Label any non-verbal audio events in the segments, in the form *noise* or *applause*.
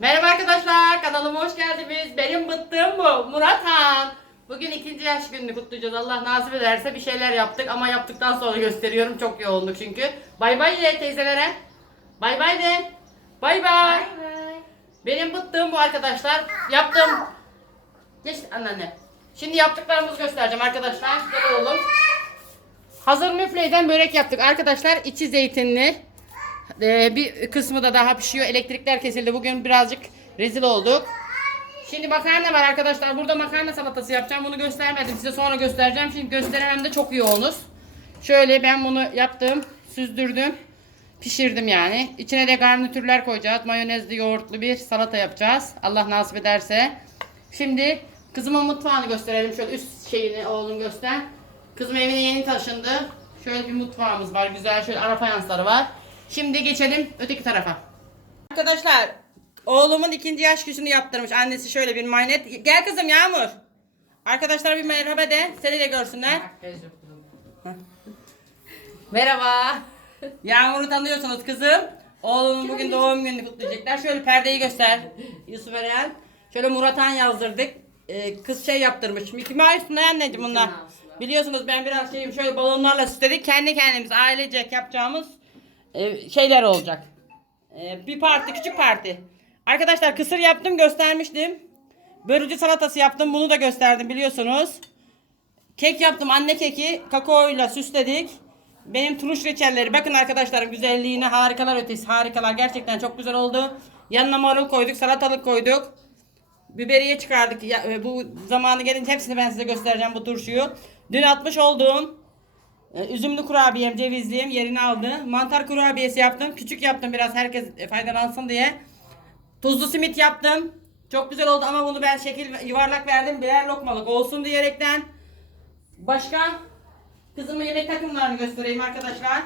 Merhaba arkadaşlar, kanalıma hoş geldiniz. Benim bıttığım bu, Murat Han. Bugün ikinci yaş gününü kutlayacağız. Allah nasip ederse bir şeyler yaptık ama yaptıktan sonra gösteriyorum. Çok yoğunluk çünkü. Bay bay de teyzelere. Bay bay de. Bay bay. Benim bıttığım bu arkadaşlar. Yaptım. Geç anneanne. Şimdi yaptıklarımızı göstereceğim arkadaşlar. Gel oğlum. Hazır müfleyden börek yaptık arkadaşlar. İçi zeytinli. Ee, bir kısmı da daha pişiyor. Elektrikler kesildi. Bugün birazcık rezil olduk. Şimdi makarna var arkadaşlar. Burada makarna salatası yapacağım. Bunu göstermedim. Size sonra göstereceğim. Şimdi gösteremem de çok yoğunuz. Şöyle ben bunu yaptım. Süzdürdüm. Pişirdim yani. İçine de garnitürler koyacağız. Mayonezli yoğurtlu bir salata yapacağız. Allah nasip ederse. Şimdi kızımın mutfağını gösterelim. Şöyle üst şeyini oğlum göster. Kızım evine yeni taşındı. Şöyle bir mutfağımız var. Güzel şöyle ara fayansları var. Şimdi geçelim öteki tarafa. Arkadaşlar oğlumun ikinci yaş gücünü yaptırmış. Annesi şöyle bir maynet. Gel kızım Yağmur. Arkadaşlar bir merhaba de. Seni de görsünler. Merhaba. Yağmur'u tanıyorsunuz kızım. Oğlumun bugün doğum gününü kutlayacaklar. Şöyle perdeyi göster. Yusuf Eren. Şöyle Murat Han yazdırdık. Ee, kız şey yaptırmış. Mickey Mouse ne anneciğim bunlar? Biliyorsunuz ben biraz şeyim şöyle balonlarla süsledik. Kendi kendimiz ailecek yapacağımız e, şeyler olacak. E, bir parti küçük parti. Arkadaşlar kısır yaptım göstermiştim. Börülce salatası yaptım bunu da gösterdim biliyorsunuz. Kek yaptım anne keki kakaoyla süsledik. Benim turunç reçelleri bakın arkadaşlarım güzelliğine harikalar ötesi harikalar gerçekten çok güzel oldu. Yanına marul koyduk salatalık koyduk. Biberiye çıkardık. Ya, e, bu zamanı gelince hepsini ben size göstereceğim bu turşuyu. Dün atmış olduğum üzümlü kurabiyem cevizliyim yerini aldı. Mantar kurabiyesi yaptım. Küçük yaptım biraz herkes e, faydalansın diye. Tuzlu simit yaptım. Çok güzel oldu ama bunu ben şekil yuvarlak verdim. Birer lokmalık olsun diyerekten. Başka kızımın yemek takımlarını göstereyim arkadaşlar.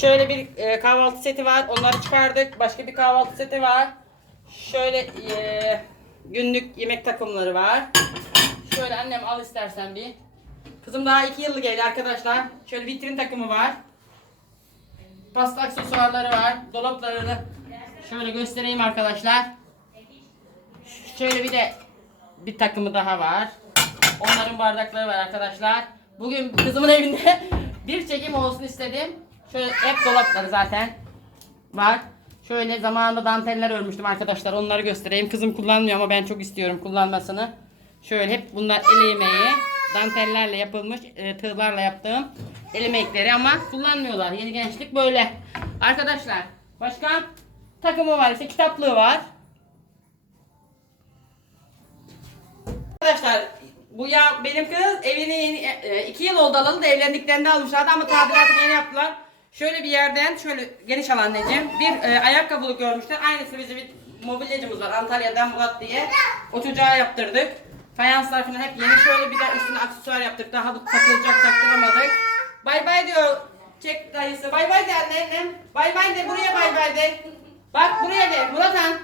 Şöyle bir e, kahvaltı seti var. Onları çıkardık. Başka bir kahvaltı seti var. Şöyle e, günlük yemek takımları var. Şöyle annem al istersen bir. Kızım daha iki yıllık evli arkadaşlar. Şöyle vitrin takımı var. Pasta aksesuarları var. Dolaplarını şöyle göstereyim arkadaşlar. Şöyle bir de bir takımı daha var. Onların bardakları var arkadaşlar. Bugün kızımın *laughs* evinde bir çekim olsun istedim. Şöyle hep dolapları zaten var. Şöyle zamanında danteller örmüştüm arkadaşlar. Onları göstereyim. Kızım kullanmıyor ama ben çok istiyorum kullanmasını. Şöyle hep bunlar el emeği. Dantellerle yapılmış, e, tığlarla yaptığım el emekleri ama kullanmıyorlar. Yeni gençlik böyle. Arkadaşlar başka takımı var işte kitaplığı var. Arkadaşlar bu ya benim kız evini yeni e, iki yıl oldu alalı da evlendiklerinde almışlardı ama tadilatını yeni yaptılar. Şöyle bir yerden şöyle geniş al anneciğim bir e, ayakkabılık görmüşler. Aynısı bizim bir mobilyacımız var Antalya'dan Murat diye. O çocuğa yaptırdık. Fayanslar falan hep yeni. Şöyle bir de üstüne aksesuar yaptık. Daha bu takılacak taktıramadık. Bay bay diyor çek dayısı. Bay bay de annem. Bay bay de buraya bay bay de. Bak buraya de Murat Han.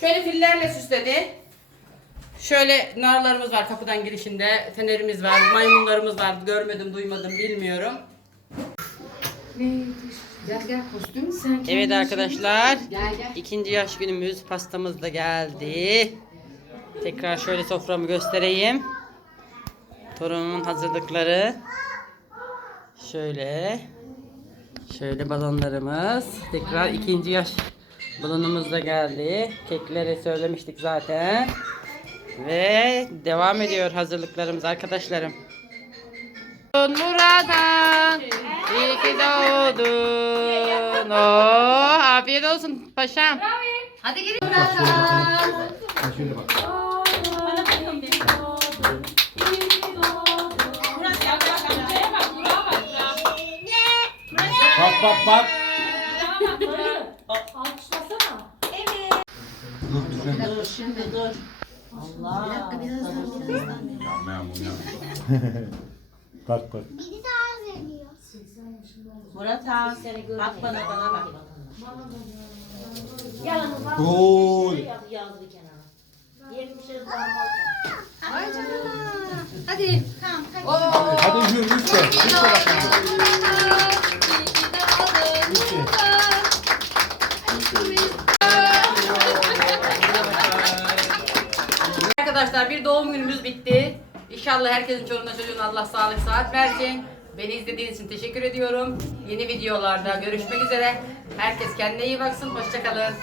Şöyle fillerle süsledi. Şöyle narlarımız var kapıdan girişinde. Fenerimiz var. Maymunlarımız var. Görmedim, duymadım, bilmiyorum. Gel gel kostüm sen Evet arkadaşlar. Gel gel. ikinci yaş günümüz pastamız da geldi. Tekrar şöyle soframı göstereyim. Torunumun hazırlıkları. Şöyle. Şöyle balonlarımız. Tekrar ikinci yaş balonumuz da geldi. Kekleri söylemiştik zaten. Ve devam ediyor hazırlıklarımız arkadaşlarım. Murat'an iyi ki doğdun. Oo, afiyet olsun paşam. Hadi girin. Bak bak bak. Dur şimdi dur. Allah. Bir dakika birazdan birazdan. Memnun ya. Bak bak. Murat ha bak bana bana bak. Gol. Yaz bir kenara. Yetmiş yıl daha Ay canım. Hadi. Tamam. Hadi. Hadi yürü üstte. İnşallah herkesin çoluğuna çocuğuna Allah sağlık saat versin. Beni izlediğiniz için teşekkür ediyorum. Yeni videolarda görüşmek üzere. Herkes kendine iyi baksın. Hoşçakalın.